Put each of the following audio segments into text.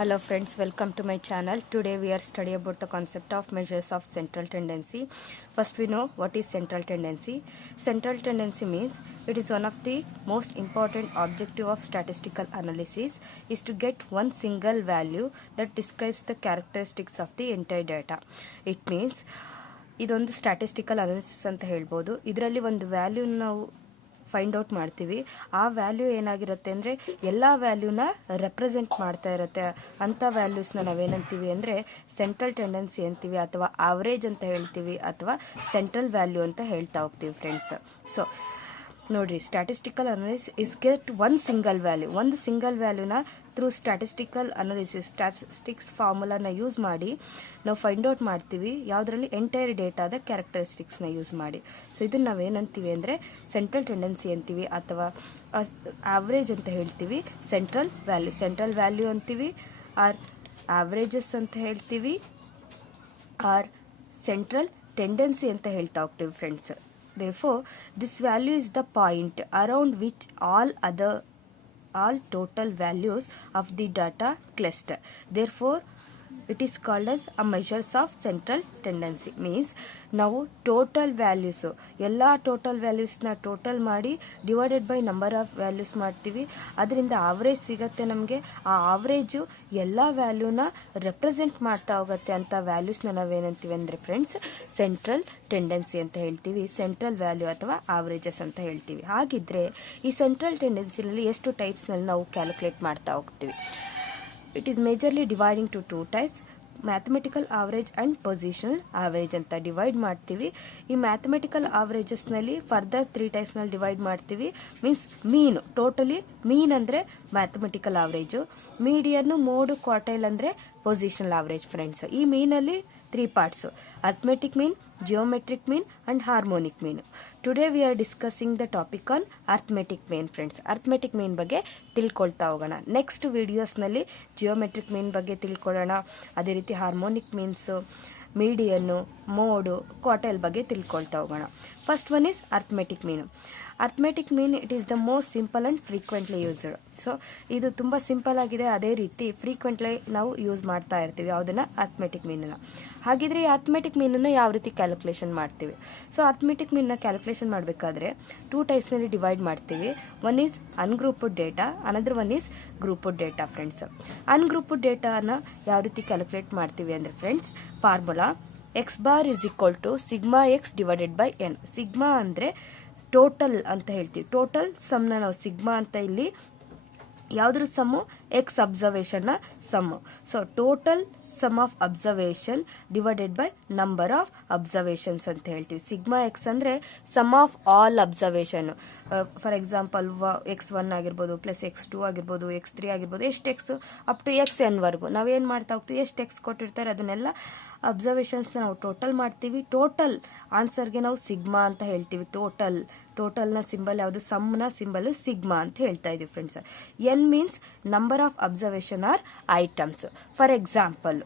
Hello friends, welcome to my channel. Today we are studying about the concept of measures of central tendency. First we know what is central tendency. Central tendency means it is one of the most important objective of statistical analysis is to get one single value that describes the characteristics of the entire data. It means ಇದೊಂದು statistical analysis ಅಂತ ಹೇಳ್ಬೋದು. ಇದರಲ್ಲಿ ಒಂದು value ನಾವು find out ಮಾಡ್ತೀವಿ. ಆ value ಏನಾಗಿರುತ್ತೆ ಅಂದರೆ ಎಲ್ಲ ವ್ಯಾಲ್ಯೂನ ರೆಪ್ರೆಸೆಂಟ್ ಮಾಡ್ತಾ ಇರುತ್ತೆ. ಅಂಥ ವ್ಯಾಲ್ಯೂಸ್ನ ನಾವೇನಂತೀವಿ ಅಂದರೆ ಸೆಂಟ್ರಲ್ ಟೆಂಡೆನ್ಸಿ ಅಂತೀವಿ, ಅಥವಾ ಆವ್ರೇಜ್ ಅಂತ ಹೇಳ್ತೀವಿ, ಅಥವಾ ಸೆಂಟ್ರಲ್ ವ್ಯಾಲ್ಯೂ ಅಂತ ಹೇಳ್ತಾ ಹೋಗ್ತೀವಿ ಫ್ರೆಂಡ್ಸ್. ಸೊ ನೋಡಿರಿ, statistical analysis is get one single value. ಒಂದು ಸಿಂಗಲ್ ವ್ಯಾಲ್ಯೂನ ಥ್ರೂ ಸ್ಟ್ಯಾಟಿಸ್ಟಿಕಲ್ ಅನಾಲಿಸಿಸ್, ಸ್ಟ್ಯಾಟಿಸ್ಟಿಕ್ಸ್ ಫಾರ್ಮುಲಾನ ಯೂಸ್ ಮಾಡಿ ನಾವು ಫೈಂಡ್ ಔಟ್ ಮಾಡ್ತೀವಿ. ಯಾವುದರಲ್ಲಿ ಎಂಟೈರ್ ಡೇಟಾದ ಕ್ಯಾರೆಕ್ಟರಿಸ್ಟಿಕ್ಸ್ನ ಯೂಸ್ ಮಾಡಿ. ಸೊ ಇದನ್ನು ನಾವೇನಂತೀವಿ ಅಂದರೆ ಸೆಂಟ್ರಲ್ ಟೆಂಡೆನ್ಸಿ ಅಂತೀವಿ, ಅಥವಾ ಆವ್ರೇಜ್ ಅಂತ ಹೇಳ್ತೀವಿ. ಸೆಂಟ್ರಲ್ ವ್ಯಾಲ್ಯೂ ಅಂತೀವಿ, ಆರ್ ಆವ್ರೇಜಸ್ ಅಂತ ಹೇಳ್ತೀವಿ, ಆರ್ ಸೆಂಟ್ರಲ್ ಟೆಂಡೆನ್ಸಿ ಅಂತ ಹೇಳ್ತಾ ಹೋಗ್ತೀವಿ friends. Therefore, this value is the point around which all total values of the data cluster. Therefore, it is called as a measures of central tendency. Means ನಾವು total values ಎಲ್ಲ total ವ್ಯಾಲ್ಯೂಸ್ನ total ಮಾಡಿ divided by number of values ಮಾಡ್ತೀವಿ. ಅದರಿಂದ average ಸಿಗುತ್ತೆ ನಮಗೆ. ಆ average ಎಲ್ಲ ವ್ಯಾಲ್ಯೂನ represent ಮಾಡ್ತಾ ಹೋಗುತ್ತೆ. ಅಂತ ವ್ಯಾಲ್ಯೂಸ್ನ ನಾವೇನಂತೀವಿ ಅಂದರೆ ಫ್ರೆಂಡ್ಸ್ ಸೆಂಟ್ರಲ್ ಟೆಂಡೆನ್ಸಿ ಅಂತ ಹೇಳ್ತೀವಿ, ಸೆಂಟ್ರಲ್ ವ್ಯಾಲ್ಯೂ ಅಥವಾ ಆವ್ರೇಜಸ್ ಅಂತ ಹೇಳ್ತೀವಿ. ಹಾಗಿದ್ರೆ ಈ ಸೆಂಟ್ರಲ್ ಟೆಂಡೆನ್ಸಿನಲ್ಲಿ ಎಷ್ಟು ಟೈಪ್ಸ್ನಲ್ಲಿ ನಾವು ಕ್ಯಾಲ್ಕುಲೇಟ್ ಮಾಡ್ತಾ ಹೋಗ್ತೀವಿ. It is majorly dividing to two types, mathematical average and positional average ಅಂತ ಡಿವೈಡ್ ಮಾಡ್ತೀವಿ. ಈ ಮ್ಯಾಥಮೆಟಿಕಲ್ ಆವ್ರೇಜಸ್ನಲ್ಲಿ ಫರ್ದರ್ 3 ಟೈಪ್ಸ್ನಲ್ಲಿ ಡಿವೈಡ್ ಮಾಡ್ತೀವಿ. ಮೀನ್ಸ್ ಮೀನು, ಟೋಟಲಿ ಮೀನ್ ಅಂದರೆ ಮ್ಯಾಥಮೆಟಿಕಲ್ ಆವ್ರೇಜು, ಮೀಡಿಯನ್ನು, ಮೋಡು, ಕ್ವಾರ್ಟೈಲ್ ಅಂದರೆ ಪೊಸಿಷನಲ್ ಆವ್ರೇಜ್ ಫ್ರೆಂಡ್ಸ್. ಈ ಮೀನಲ್ಲಿ 3 parts: arithmetic mean, geometric mean and harmonic mean. Today we are discussing the topic on arithmetic mean friends. Arithmetic mean ಬಗ್ಗೆ ತಿಳ್ಕೊಳ್ತಾ ಹೋಗೋಣ. Next ವಿಡಿಯೋಸ್ನಲ್ಲಿ geometric ಮೀನ್ ಬಗ್ಗೆ ತಿಳ್ಕೊಳ್ಳೋಣ. ಅದೇ ರೀತಿ ಹಾರ್ಮೋನಿಕ್ ಮೀನ್ಸು, ಮೀಡಿಯನ್ನು, ಮೋಡು, ಕ್ವಾರ್ಟೈಲ್ ಬಗ್ಗೆ ತಿಳ್ಕೊಳ್ತಾ ಹೋಗೋಣ. ಫಸ್ಟ್ ಒನ್ ಈಸ್ ಅರ್ಥಮೆಟಿಕ್ ಮೀನು. Arithmetic mean it is the most simple and frequently used. So ಇದು ತುಂಬ ಸಿಂಪಲ್ ಆಗಿದೆ, ಅದೇ ರೀತಿ ಫ್ರೀಕ್ವೆಂಟ್ಲಿ ನಾವು ಯೂಸ್ ಮಾಡ್ತಾ ಇರ್ತೀವಿ ಯಾವುದನ್ನು, ಅರ್ಥಮೆಟಿಕ್ ಮೀನನ್ನು. ಹಾಗಿದ್ರೆ ಈ ಅರ್ಥಮೆಟಿಕ್ ಮೀನನ್ನು ಯಾವ ರೀತಿ ಕ್ಯಾಲ್ಕುಲೇಷನ್ ಮಾಡ್ತೀವಿ? ಸೊ ಅರ್ಥಮೆಟಿಕ್ ಮೀನನ್ನ ಕ್ಯಾಲ್ಕುಲೇಷನ್ ಮಾಡಬೇಕಾದ್ರೆ 2 ಟೈಪ್ಸ್ನಲ್ಲಿ ಡಿವೈಡ್ ಮಾಡ್ತೀವಿ. One is ungrouped data, another one is grouped data friends. Ungrouped ಡೇಟಾನ ಯಾವ ರೀತಿ ಕ್ಯಾಲ್ಕುಲೇಟ್ ಮಾಡ್ತೀವಿ ಅಂದರೆ friends, formula x bar is equal to sigma X divided by N. Sigma ಅಂದರೆ ಟೋಟಲ್ ಅಂತ ಹೇಳ್ತೀವಿ. ಟೋಟಲ್ ಸಮ್ನ ನಾವು ಸಿಗ್ಮಾ ಅಂತ ಇಲ್ಲಿ ಯಾವುದ್ರ ಸಮ್ಮು, ಎಕ್ಸ್ ಅಬ್ಸರ್ವೇಷನ್ನ sum. So total sum of observation divided by number of observations ಅಂತ ಹೇಳ್ತೀವಿ. ಸಿಗ್ಮಾ ಎಕ್ಸ್ ಅಂದರೆ sum of all observation. For example x1 ಆಗಿರ್ಬೋದು, ಪ್ಲಸ್ x2 ಆಗಿರ್ಬೋದು, x3 ಆಗಿರ್ಬೋದು, ಎಷ್ಟು ಎಕ್ಸ್ ಅಪ್ ಟು xn ನಾವೇನು ಮಾಡ್ತಾ ಹೋಗ್ತೀವಿ, ಎಷ್ಟು ಎಕ್ಸ್ ಕೊಟ್ಟಿರ್ತಾರೆ ಅದನ್ನೆಲ್ಲ ಅಬ್ಸರ್ವೇಷನ್ಸ್ನ ನಾವು ಟೋಟಲ್ ಮಾಡ್ತೀವಿ. ಟೋಟಲ್ ಆನ್ಸರ್ಗೆ ನಾವು ಸಿಗ್ಮಾ ಅಂತ ಹೇಳ್ತೀವಿ. ಟೋಟಲ್ನ ಸಿಂಬಲ್ ಯಾವುದು, ಸಮ್ನ ಸಿಂಬಲ್ ಸಿಗ್ಮಾ ಅಂತ ಹೇಳ್ತಾ ಇದ್ದೀವಿ friends. N means number of observation or items. For example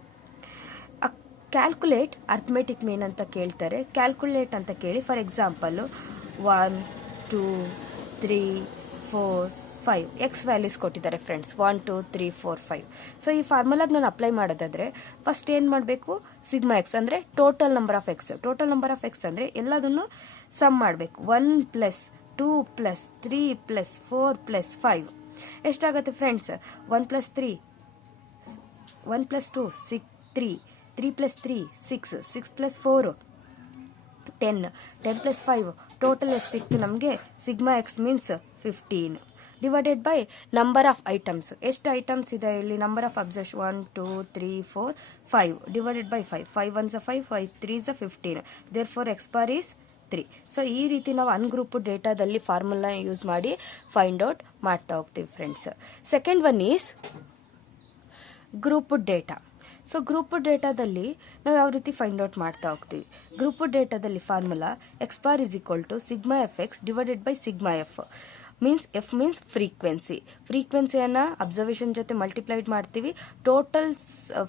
calculate arithmetic mean ಅಂತ ಕೇಳ್ತಾರೆ. ಕ್ಯಾಲ್ಕುಲೇಟ್ ಅಂತ ಕೇಳಿ ಫಾರ್ ಎಕ್ಸಾಂಪಲ್ಲು 1 2 3 4 5 ಎಕ್ಸ್ ವ್ಯಾಲ್ಯೂಸ್ ಕೊಟ್ಟಿದ್ದಾರೆ ಫ್ರೆಂಡ್ಸ್. 1 2 3 4 5. ಸೊ ಈ ಫಾರ್ಮುಲಾಗೆ ನಾನು ಅಪ್ಲೈ ಮಾಡೋದಾದರೆ ಫಸ್ಟ್ ಏನು ಮಾಡಬೇಕು, ಸಿಗ್ಮಾ ಎಕ್ಸ್ ಅಂದರೆ total number of X. Total number of X ಅಂದರೆ ಎಲ್ಲದನ್ನು ಸಮ್ ಮಾಡಬೇಕು. 1 + 2 + 3 + 4 + 5 ಎಷ್ಟಾಗುತ್ತೆ ಫ್ರೆಂಡ್ಸ್? 1 + 3 1 + 2 6 3 3 + 3 6 6 + 4 10 10 + 5 ಟೋಟಲ್ ಎಷ್ಟು ಸಿಕ್ತು ನಮಗೆ? Sigma X means 15 divided by number of items. ಎಷ್ಟು ಐಟಮ್ಸ್ ಇದೆ ಇಲ್ಲಿ? Number of observation 1 2 3 4 5 divided by 5. 5 1 5 5 3 15. Therefore X bar is 3. So ಈ ರೀತಿ ನಾವು ಅನ್ಗ್ರೂಪ್ಡ್ ಡೇಟಾದಲ್ಲಿ ಫಾರ್ಮುಲಾ ಯೂಸ್ ಮಾಡಿ ಫೈಂಡ್ ಔಟ್ ಮಾಡ್ತಾ ಹೋಗ್ತೀವಿ friends. Second one is grouped data. So grouped ಡೇಟಾದಲ್ಲಿ ನಾವು ಯಾವ ರೀತಿ ಫೈಂಡ್ ಔಟ್ ಮಾಡ್ತಾ ಹೋಗ್ತೀವಿ? ಗ್ರೂಪ್ಡ್ ಡೇಟಾದಲ್ಲಿ formula x bar is equal to sigma f x divided by sigma f. Means f means ಫ್ರೀಕ್ವೆನ್ಸಿಯನ್ನು ಅಬ್ಸರ್ವೇಷನ್ ಜೊತೆ ಮಲ್ಟಿಪ್ಲೈಡ್ ಮಾಡ್ತೀವಿ. ಟೋಟಲ್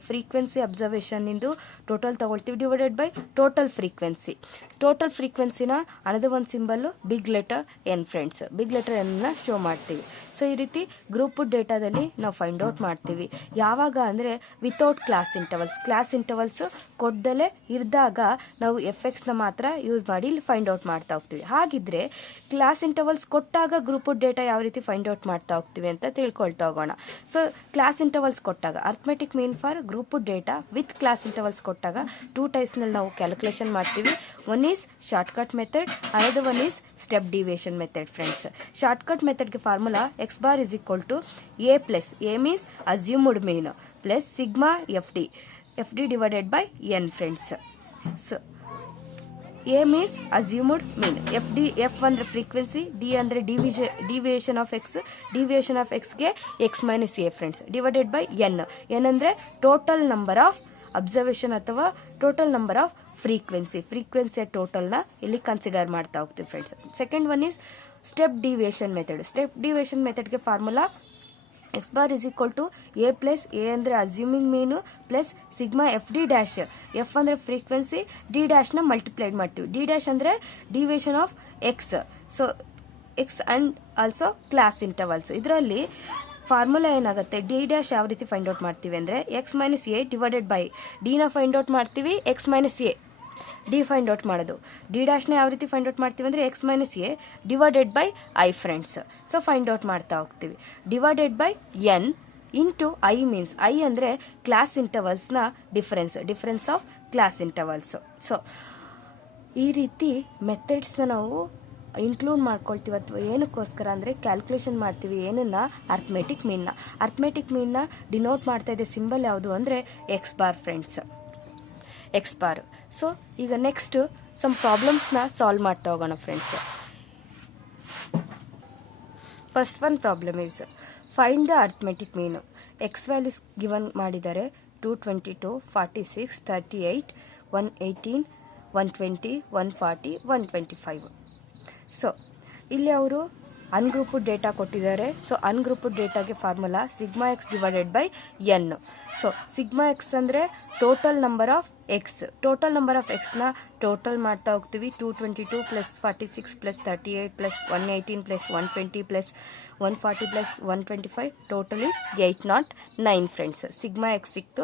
ಫ್ರೀಕ್ವೆನ್ಸಿ ಅಬ್ಸರ್ವೇಷನ್ ಇಂದು ಟೋಟಲ್ ತಗೊಳ್ತೀವಿ ಡಿವೈಡೆಡ್ ಬೈ ಟೋಟಲ್ ಫ್ರೀಕ್ವೆನ್ಸಿನ ಅನದರ್ ಒಂದು symbol big letter n friends. Big letter n show ಮಾಡ್ತೀವಿ. So ಈ ರೀತಿ ಗ್ರೂಪ್ ಡೇಟಾದಲ್ಲಿ ನಾವು ಫೈಂಡ್ ಔಟ್ ಮಾಡ್ತೀವಿ. ಯಾವಾಗ ಅಂದರೆ ವಿತೌಟ್ ಕ್ಲಾಸ್ ಇಂಟರ್ವಲ್ಸ್ ಕೊಡ್ದಲೇ ಇರಿದಾಗ ನಾವು ಎಫೆಕ್ಟ್ಸ್ನ ಮಾತ್ರ ಯೂಸ್ ಮಾಡಿ ಇಲ್ಲಿ ಫೈಂಡ್ ಔಟ್ ಮಾಡ್ತಾ ಹೋಗ್ತೀವಿ. ಹಾಗಿದ್ರೆ ಕ್ಲಾಸ್ ಇಂಟರ್ವಲ್ಸ್ ಕೊಟ್ಟಾಗ ಗ್ರೂಪ್ ಡೇಟಾ ಯಾವ ರೀತಿ ಫೈಂಡ್ ಔಟ್ ಮಾಡ್ತಾ ಹೋಗ್ತೀವಿ ಅಂತ ತಿಳ್ಕೊಳ್ತಾ ಹೋಗೋಣ. ಸೊ ಕ್ಲಾಸ್ ಇಂಟರ್ವಲ್ಸ್ ಕೊಟ್ಟಾಗ arithmetic mean for group data with class intervals ಕೊಟ್ಟಾಗ 2 ಟೈಪ್ಸ್ನಲ್ಲಿ ನಾವು ಕ್ಯಾಲ್ಕುಲೇಷನ್ ಮಾಡ್ತೀವಿ. One is shortcut method, another one is step deviation method friends. Shortcut ಮೆಥಡ್ಗೆ formula x bar is equal to a plus a means assumed mean plus sigma fd divided by n friends. So a means assumed mean, f ಅಂದ್ರೆ frequency, d ಅಂದ್ರೆ deviation of x ಗೆ x minus a friends divided by n ಅಂದ್ರೆ total number of observation ಅಥವಾ total number of ಫ್ರೀಕ್ವೆನ್ಸಿಯ ಟೋಟಲ್ನ ಇಲ್ಲಿ consider ಮಾಡ್ತಾ ಹೋಗ್ತೀವಿ friends. Second one is step deviation ಮೆಥಡ್ಗೆ formula x bar is equal to a plus a ಅಂದರೆ assuming mean plus sigma f d dash. F ಅಂದರೆ frequency, d ಡ್ಯಾಶ್ನ ಮಲ್ಟಿಪ್ಲೈಡ್ ಮಾಡ್ತೀವಿ. ಡಿ ಡ್ಯಾಶ್ ಅಂದರೆ deviation of x. So x and also class intervals. ಇದರಲ್ಲಿ formula ಏನಾಗುತ್ತೆ, d dash ಯಾವ ರೀತಿ find out ಮಾಡ್ತೀವಿ ಅಂದರೆ x minus a divided by ಡಿನ find out ಮಾಡ್ತೀವಿ, x minus a d find out ಮಾಡೋದು. ಡಿ ಡ್ಯಾಶ್ನ ಯಾವ ರೀತಿ ಫೈಂಡ್ ಔಟ್ ಮಾಡ್ತೀವಿ ಅಂದರೆ x minus a divided by i friends. So find out ಮಾಡ್ತಾ ಹೋಗ್ತೀವಿ. Divided by n into i means i ಅಂದರೆ ಕ್ಲಾಸ್ ಇಂಟರ್ವಲ್ಸ್ನ difference of class intervals. So ಈ ರೀತಿ ಮೆಥಡ್ಸ್ನ ನಾವು ಇನ್ಕ್ಲೂಡ್ ಮಾಡ್ಕೊಳ್ತೀವಿ. ಅಥವಾ ಏನಕ್ಕೋಸ್ಕರ ಅಂದರೆ ಕ್ಯಾಲ್ಕುಲೇಷನ್ ಮಾಡ್ತೀವಿ. ಏನನ್ನ ಅರ್ಥಮೆಟಿಕ್ ಮೀನ್ನ ಡಿನೋಟ್ ಮಾಡ್ತಾ ಇದೆ ಸಿಂಬಲ್ ಯಾವುದು ಅಂದರೆ X bar friends, X bar. So ಈಗ ನೆಕ್ಸ್ಟ್ ಸಮ್ ಪ್ರಾಬ್ಲಮ್ಸ್ನ ಸಾಲ್ವ್ ಮಾಡ್ತಾ ಹೋಗೋಣ friends. First one problem is find the arithmetic ಮೀನು. ಎಕ್ಸ್ ವ್ಯಾಲ್ಯೂಸ್ ಗಿವನ್ ಮಾಡಿದ್ದಾರೆ 222, 46, 38, 118, 120, 140, 125. ಸೊ ಇಲ್ಲಿ ಅವರು ಅನ್ಗ್ರೂಪ್ಡ್ ಡೇಟಾ ಕೊಟ್ಟಿದ್ದಾರೆ. ಸೊ ಅನ್ಗ್ರೂಪ್ಡ್ ಡೇಟಾಗೆ formula sigma X divided by n. So sigma X ಅಂದರೆ ಟೋಟಲ್ ನಂಬರ್ ಆಫ್ ಎಕ್ಸ್ನ ಟೋಟಲ್ ಮಾಡ್ತಾ ಹೋಗ್ತೀವಿ. 222 plus 46 plus 38 plus 118 plus 120 plus 140 plus 125 total is 809 friends. Sigma x ಸಿಕ್ತು.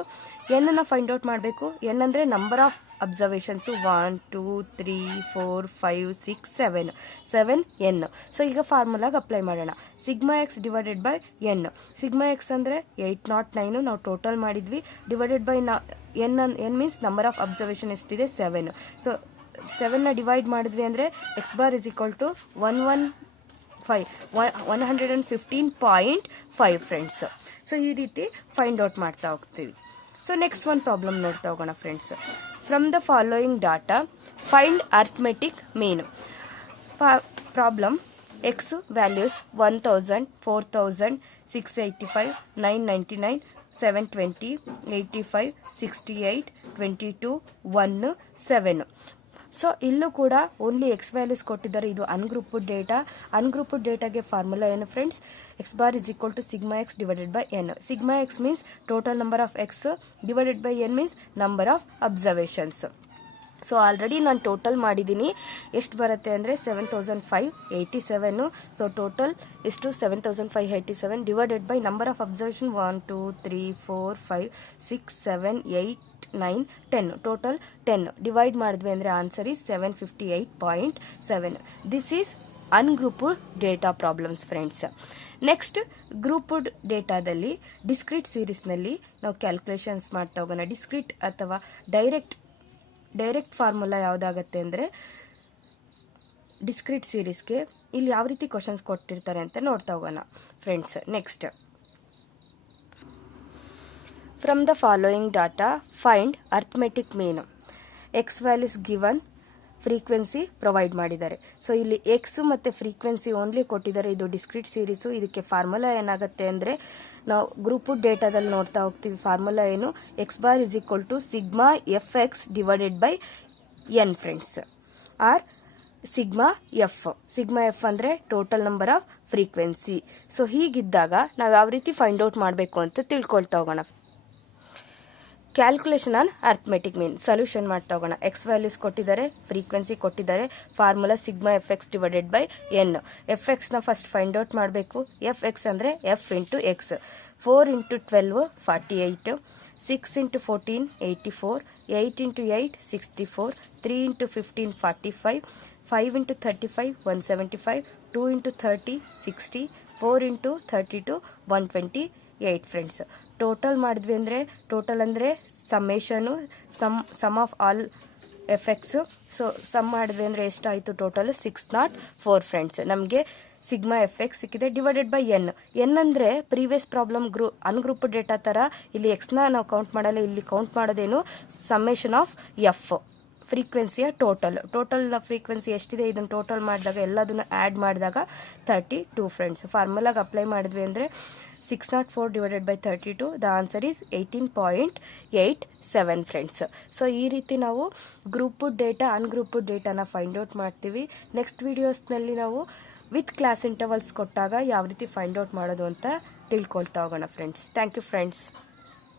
ಎನ್ನನ್ನು ಫೈಂಡ್ ಔಟ್ ಮಾಡಬೇಕು. ಎನ್ ಅಂದರೆ number of observations 1 2 3 4 5 6 7 n. So ಈಗ ಫಾರ್ಮುಲಾಗೆ ಅಪ್ಲೈ ಮಾಡೋಣ. Sigma X divided by N. Sigma X ಅಂದರೆ 809 ನಾವು ಟೋಟಲ್ ಮಾಡಿದ್ವಿ, divided by N means number of observation ಎಷ್ಟಿದೆ 7. ಸೊ 7ನ ಡಿವೈಡ್ ಮಾಡಿದ್ವಿ ಅಂದರೆ X bar is equal to 115.5 friends. So ಈ ರೀತಿ ಫೈಂಡ್ ಔಟ್ ಮಾಡ್ತಾ ಹೋಗ್ತೀವಿ. ಸೊ ನೆಕ್ಸ್ಟ್ ಒಂದು ಪ್ರಾಬ್ಲಮ್ ನೋಡ್ತಾ ಹೋಗೋಣ friends. From the following data find arithmetic mean. Problem X values 1000, 4000, 685, 999, 720, 85, 68, 22, 1, 7. So ಇಲ್ಲೂ ಕೂಡ ಓನ್ಲಿ ಎಕ್ಸ್ ವ್ಯಾಲ್ಯೂಸ್ ಕೊಟ್ಟಿದ್ದಾರೆ. ಇದು ಅನ್ಗ್ರೂಪ್ಡ್ ಡೇಟಾಗೆ ಫಾರ್ಮುಲಾ ಏನು friends, X bar is equal to sigma X divided by N. Sigma X means total number of X divided by N means number of observations. So already ನಾನು total ಮಾಡಿದ್ದೀನಿ. ಎಷ್ಟು ಬರುತ್ತೆ ಅಂದರೆ 7587. So total ಇಷ್ಟು 7587 divided by number of observation 1 2 3 4 5 6 7 8 9 10. Total 10 divide ಮಾಡಿದ್ವಿ ಅಂದರೆ answer is 758.7. This is ungrouped data problems friends. Next grouped ಡೇಟಾದಲ್ಲಿ discrete ಸೀರೀಸ್ನಲ್ಲಿ ನಾವು ಕ್ಯಾಲ್ಕುಲೇಷನ್ಸ್ ಮಾಡ್ತಾ ಹೋಗೋಣ. ಡಿಸ್ಕ್ರೀಟ್ ಅಥವಾ ಡೈರೆಕ್ಟ್ ಫಾರ್ಮುಲಾ ಯಾವುದಾಗತ್ತೆ ಅಂದರೆ ಡಿಸ್ಕ್ರೀಟ್ ಸೀರೀಸ್ಗೆ ಇಲ್ಲಿ ಯಾವ ರೀತಿ ಕ್ವಶನ್ಸ್ ಕೊಟ್ಟಿರ್ತಾರೆ ಅಂತ ನೋಡ್ತಾ ಹೋಗೋಣ friends. Next from the following data find arithmetic mean. X values given, frequency provide ಮಾಡಿದ್ದಾರೆ. ಸೊ ಇಲ್ಲಿ ಎಕ್ಸ್ ಮತ್ತು ಫ್ರೀಕ್ವೆನ್ಸಿ ಓನ್ಲಿ ಕೊಟ್ಟಿದ್ದಾರೆ. ಇದು ಡಿಸ್ಕ್ರೀಟ್ ಸೀರೀಸು. ಇದಕ್ಕೆ ಫಾರ್ಮುಲಾ ಏನಾಗುತ್ತೆ ಅಂದರೆ ನಾವು ಗ್ರೂಪ್ಡ್ ಡೇಟಾದಲ್ಲಿ ನೋಡ್ತಾ ಹೋಗ್ತೀವಿ. ಫಾರ್ಮುಲಾ ಏನು, x bar is equal to sigma f x divided by n friends. Or sigma f ಅಂದರೆ total number of frequency. So ಹೀಗಿದ್ದಾಗ ನಾವು ಯಾವ ರೀತಿ ಫೈಂಡ್ ಔಟ್ ಮಾಡಬೇಕು ಅಂತ ತಿಳ್ಕೊಳ್ತಾ ಹೋಗೋಣ. Calculation on arithmetic mean solution ಮಾಡ್ತಾ ಹೋಗೋಣ. ಎಕ್ಸ್ ವ್ಯಾಲ್ಯೂಸ್ ಕೊಟ್ಟಿದ್ದಾರೆ, ಫ್ರೀಕ್ವೆನ್ಸಿ ಕೊಟ್ಟಿದ್ದಾರೆ, formula sigma f x divided by n. F ಎಕ್ಸ್ನ ಫಸ್ಟ್ ಫೈಂಡ್ ಔಟ್ ಮಾಡಬೇಕು. ಎಫ್ ಎಕ್ಸ್ ಅಂದರೆ f into x. 4 × 12 48, 6 × 14 84, 8 × 8 64, 3 × 15 45, 5 × 35 175, 2 × 30 60, 4 × 32 128 friends. Total ಮಾಡಿದ್ವಿ ಅಂದರೆ ಟೋಟಲ್ ಅಂದರೆ summation sum of all effects. So sum ಮಾಡಿದ್ವಿ ಅಂದರೆ ಎಷ್ಟಾಯಿತು ಟೋಟಲ್ 604 ಫ್ರೆಂಡ್ಸ್. ನಮಗೆ ಸಿಗ್ಮಾ ಎಫ್ ಎಕ್ಸ್ ಸಿಕ್ಕಿದೆ ಡಿವೈಡೆಡ್ ಬೈ ಎನ್ ಅಂದರೆ ಪ್ರೀವಿಯಸ್ ಪ್ರಾಬ್ಲಮ್ ಅನ್ಗ್ರೂಪ್ ಡೇಟಾ ಥರ ಇಲ್ಲಿ ಎಕ್ಸ್ನ ನಾವು ಕೌಂಟ್ ಮಾಡಲ್ಲ, ಇಲ್ಲಿ ಕೌಂಟ್ ಮಾಡೋದೇನು ಸಮೇಷನ್ ಆಫ್ ಎಫ್ ಫ್ರೀಕ್ವೆನ್ಸಿಯ ಟೋಟಲ್ ಫ್ರೀಕ್ವೆನ್ಸಿ ಎಷ್ಟಿದೆ ಇದನ್ನು ಟೋಟಲ್ ಮಾಡಿದಾಗ ಎಲ್ಲದನ್ನು ಆ್ಯಡ್ ಮಾಡಿದಾಗ 32 ಫ್ರೆಂಡ್ಸ್. ಫಾರ್ಮುಲಾಗೆ ಅಪ್ಲೈ ಮಾಡಿದ್ವಿ ಅಂದರೆ 604 divided by 32 the answer is 18.87 friends. So ಈ ರೀತಿ ನಾವು ಗ್ರೂಪ್ಡ್ ಡೇಟಾ ಅನ್ಗ್ರೂಪ್ಡ್ ಡೇಟಾನ ಫೈಂಡ್ ಔಟ್ ಮಾಡ್ತೀವಿ. ನೆಕ್ಸ್ಟ್ ವಿಡಿಯೋಸ್ನಲ್ಲಿ ನಾವು ವಿತ್ ಕ್ಲಾಸ್ ಇಂಟರ್ವಲ್ಸ್ ಕೊಟ್ಟಾಗ ಯಾವ ರೀತಿ ಫೈಂಡ್ ಔಟ್ ಮಾಡೋದು ಅಂತ ತಿಳ್ಕೊಳ್ತಾ ಹೋಗೋಣ ಫ್ರೆಂಡ್ಸ್. Thank you friends.